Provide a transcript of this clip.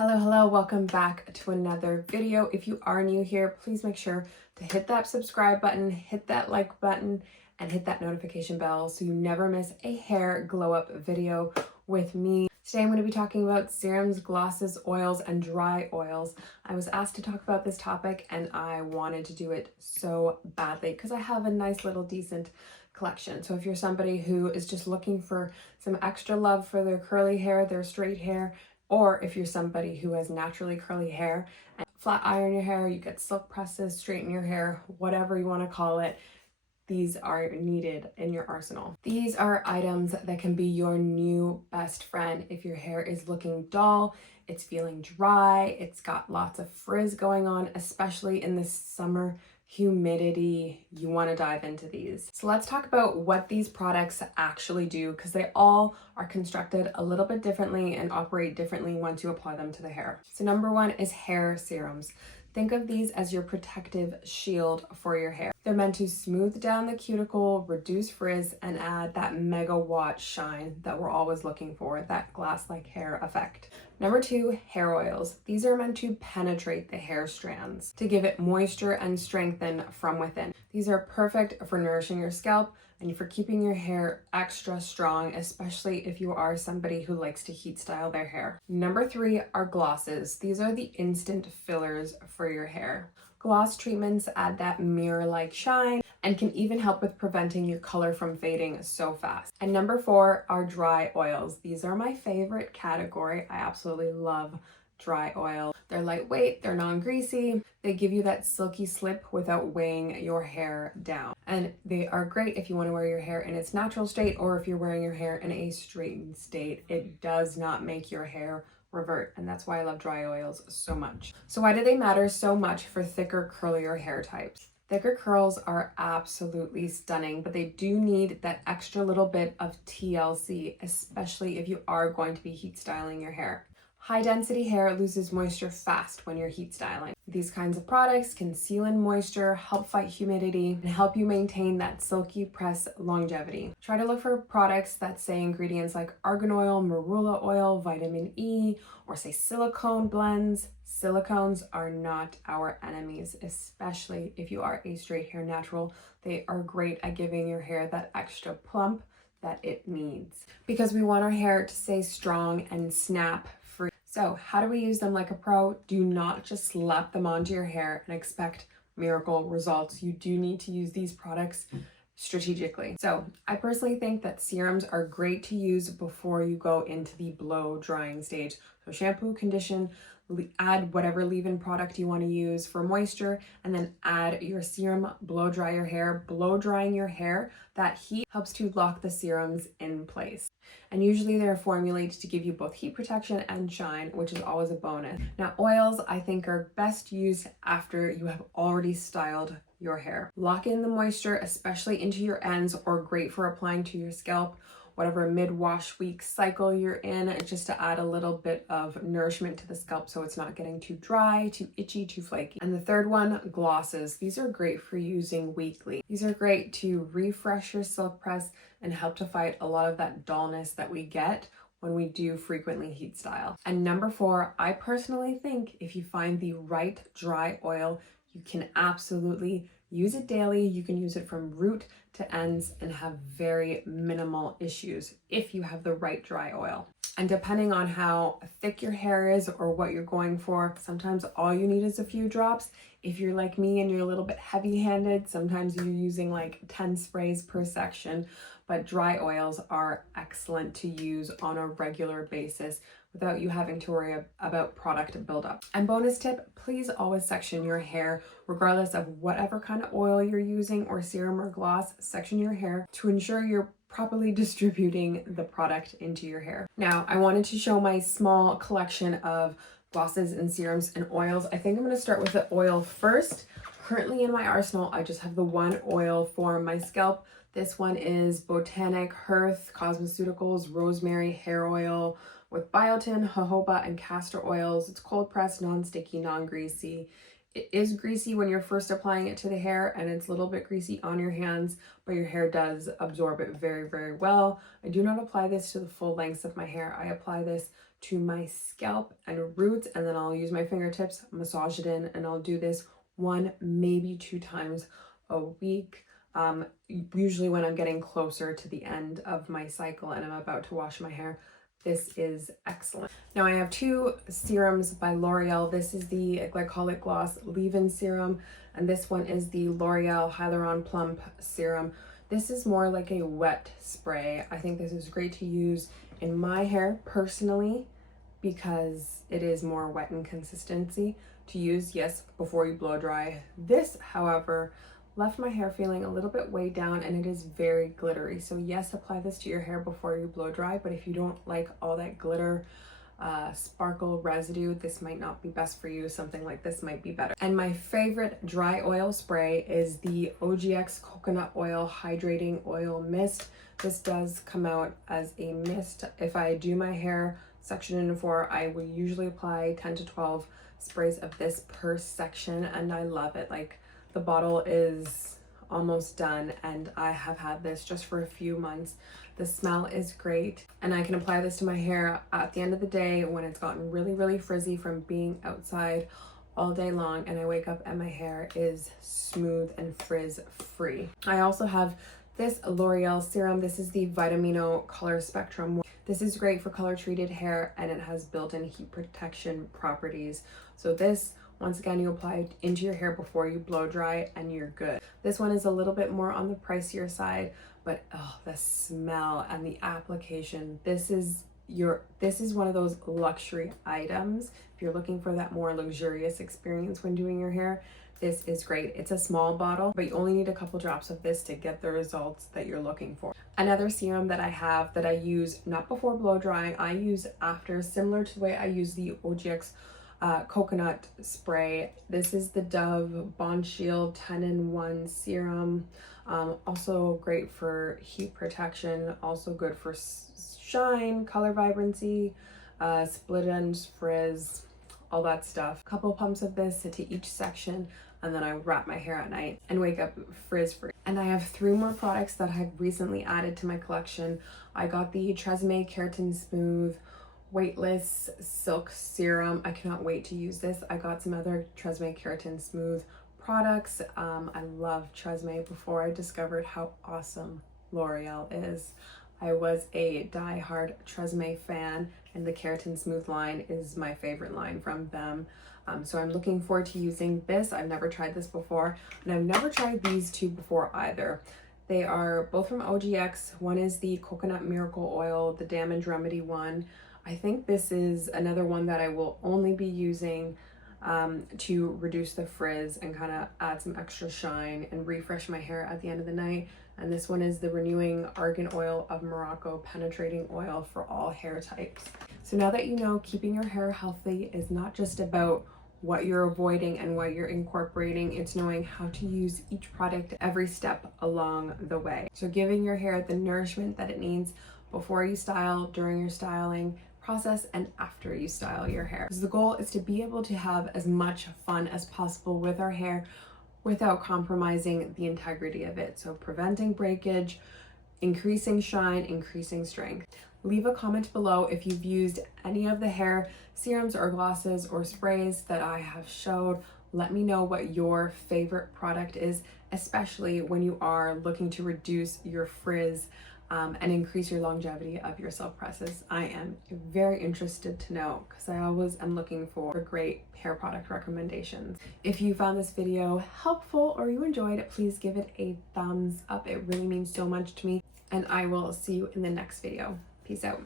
Hello, welcome back to another video. If you are new here, please make sure to hit that subscribe button, hit that like button, and hit that notification bell so you never miss a hair glow up video with me. Today I'm going to be talking about serums, glosses, oils, and dry oils. I was asked to talk about this topic and I wanted to do it so badly because I have a nice little decent collection. So if you're somebody who is just looking for some extra love for their curly hair, their straight hair, or if you're somebody who has naturally curly hair and flat iron your hair, you get silk presses, straighten your hair, whatever you want to call it, these are needed in your arsenal. These are items that can be your new best friend if your hair is looking dull, it's feeling dry, it's got lots of frizz going on, especially in this summer humidity. You want to dive into these. So let's talk about what these products actually do, because they all are constructed a little bit differently and operate differently once you apply them to the hair. So number one is hair serums. Think of these as your protective shield for your hair. They're meant to smooth down the cuticle, reduce frizz, and add that megawatt shine that we're always looking for, that glass-like hair effect. Number two, hair oils. These are meant to penetrate the hair strands to give it moisture and strengthen from within. These are perfect for nourishing your scalp and for keeping your hair extra strong, especially if you are somebody who likes to heat style their hair. Number three are glosses. These are the instant fillers for your hair. Gloss treatments add that mirror-like shine and can even help with preventing your color from fading so fast. And number four are dry oils. These are my favorite category. I absolutely love dry oil. They're lightweight, they're non-greasy, they give you that silky slip without weighing your hair down. And they are great if you want to wear your hair in its natural state or if you're wearing your hair in a straightened state. It does not make your hair revert, and that's why I love dry oils so much. So why do they matter so much for thicker, curlier hair types? Thicker curls are absolutely stunning, but they do need that extra little bit of TLC, especially if you are going to be heat styling your hair. High density hair loses moisture fast when you're heat styling. These kinds of products can seal in moisture, help fight humidity, and help you maintain that silky press longevity. Try to look for products that say ingredients like argan oil, marula oil, vitamin E, or say silicone blends. Silicones are not our enemies, especially if you are a straight hair natural. They are great at giving your hair that extra plump that it needs, because we want our hair to stay strong and snap free. So how do we use them like a pro? Do not just slap them onto your hair and expect miracle results. You do need to use these products strategically. So I personally think that serums are great to use before you go into the blow drying stage. So shampoo, condition, add whatever leave-in product you want to use for moisture, and then add your serum, blow dry your hair. Blow drying your hair, that heat helps to lock the serums in place. And usually they're formulated to give you both heat protection and shine, which is always a bonus. Now oils I think are best used after you have already styled your hair. Lock in the moisture, especially into your ends, or great for applying to your scalp, whatever mid-wash week cycle you're in, just to add a little bit of nourishment to the scalp so it's not getting too dry, too itchy, too flaky. And the third one, glosses. These are great for using weekly. These are great to refresh your silk press and help to fight a lot of that dullness that we get when we do frequently heat style. And number four, I personally think if you find the right dry oil, you can absolutely use it daily. You can use it from root to ends and have very minimal issues if you have the right dry oil. And depending on how thick your hair is or what you're going for, sometimes all you need is a few drops. If you're like me and you're a little bit heavy-handed, sometimes you're using like 10 sprays per section, but dry oils are excellent to use on a regular basis without you having to worry about product buildup. And bonus tip, please always section your hair, regardless of whatever kind of oil you're using or serum or gloss, section your hair to ensure you're properly distributing the product into your hair. Now, I wanted to show my small collection of glosses and serums and oils. I think I'm going to start with the oil first. Currently in my arsenal, I just have the one oil for my scalp. This one is Botanic, Hearth, Cosmeceuticals, Rosemary hair oil with Biotin, Jojoba, and Castor oils. It's cold pressed, non-sticky, non-greasy. It is greasy when you're first applying it to the hair, and it's a little bit greasy on your hands, but your hair does absorb it very, very well. I do not apply this to the full lengths of my hair. I apply this to my scalp and roots, and then I'll use my fingertips, massage it in, and I'll do this 1, maybe 2 times a week. Usually when I'm getting closer to the end of my cycle and I'm about to wash my hair, this is excellent. Now I have 2 serums by L'Oreal. This is the Glycolic Gloss Leave-In Serum, and this one is the L'Oreal Hyaluron Plump Serum. This is more like a wet spray. I think this is great to use in my hair personally because it is more wet in consistency to use, yes, before you blow dry. This, however, left my hair feeling a little bit weighed down, and it is very glittery. So yes, apply this to your hair before you blow dry, but if you don't like all that glitter, sparkle residue, this might not be best for you. Something like this might be better. And my favorite dry oil spray is the OGX Coconut Oil Hydrating Oil Mist. This does come out as a mist. If I do my hair section into 4, I will usually apply 10 to 12 sprays of this per section, and I love it. Like, the bottle is almost done and I have had this just for a few months. The smell is great, and I can apply this to my hair at the end of the day when it's gotten really frizzy from being outside all day long, and I wake up and my hair is smooth and frizz free. I also have this L'Oreal serum. This is the Vitamino Color Spectrum. This is great for color treated hair, and it has built-in heat protection properties. So this, once again, you apply it into your hair before you blow dry and you're good. This one is a little bit more on the pricier side, but oh, the smell and the application. This is one of those luxury items. If you're looking for that more luxurious experience when doing your hair, this is great. It's a small bottle, but you only need a couple drops of this to get the results that you're looking for. Another serum that I have that I use not before blow drying, I use after, similar to the way I use the OGX coconut spray. This is the Dove Bond Shield 10-in-1 serum. Also great for heat protection, also good for shine, color vibrancy, split ends, frizz, all that stuff. A couple pumps of this to each section, and then I wrap my hair at night and wake up frizz free. And I have 3 more products that I've recently added to my collection. I got the TRESemmé Keratin Smooth Weightless Silk Serum. I cannot wait to use this. I got some other TRESemmé Keratin Smooth products. I love TRESemmé before I discovered how awesome L'Oreal is. I was a die-hard TRESemmé fan, and the Keratin Smooth line is my favorite line from them. So I'm looking forward to using this. I've never tried this before, and I've never tried these 2 before either. They are both from OGX. One is the Coconut Miracle Oil, the Damage Remedy one. I think this is another one that I will only be using to reduce the frizz and kind of add some extra shine and refresh my hair at the end of the night. And this one is the Renewing Argan Oil of Morocco Penetrating Oil for all hair types. So now that you know keeping your hair healthy is not just about what you're avoiding and what you're incorporating, it's knowing how to use each product every step along the way. So giving your hair the nourishment that it needs before you style, during your styling process, and after you style your hair. So the goal is to be able to have as much fun as possible with our hair without compromising the integrity of it. So preventing breakage, increasing shine, increasing strength. Leave a comment below if you've used any of the hair serums or glosses or sprays that I have showed. Let me know what your favorite product is, especially when you are looking to reduce your frizz and increase your longevity of your silk presses. I am very interested to know because I always am looking for great hair product recommendations. If you found this video helpful or you enjoyed it, please give it a thumbs up. It really means so much to me, and I will see you in the next video. Peace out.